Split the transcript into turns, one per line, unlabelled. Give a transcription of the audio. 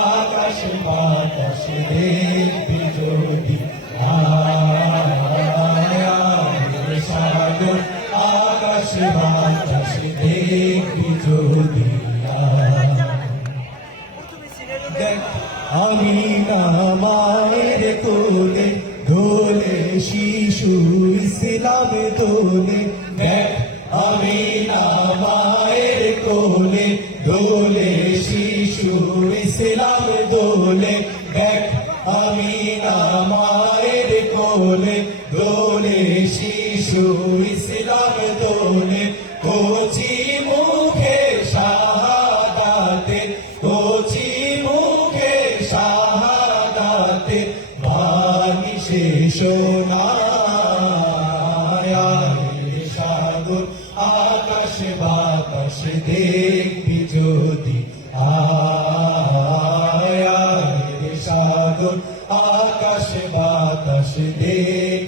আকাশ বাতাস দেখবি যদি আমি মায়ের দোলে শিশু ইসলাম দোলে দেখ, আমি মায়ের কোলে দোলে শিশু শিশুর ইসলাম দোলে দেখ আমি আমারের কোলে, দোলে শিশু ইসলাম দোলে, কোচি মুখে শাহাদাতে, কোচি মুখে শাহাদাতে বানিশে সোনায় সাগর, আকাশ বাতাস দেখবি। আকাশে বাতাসে দেখ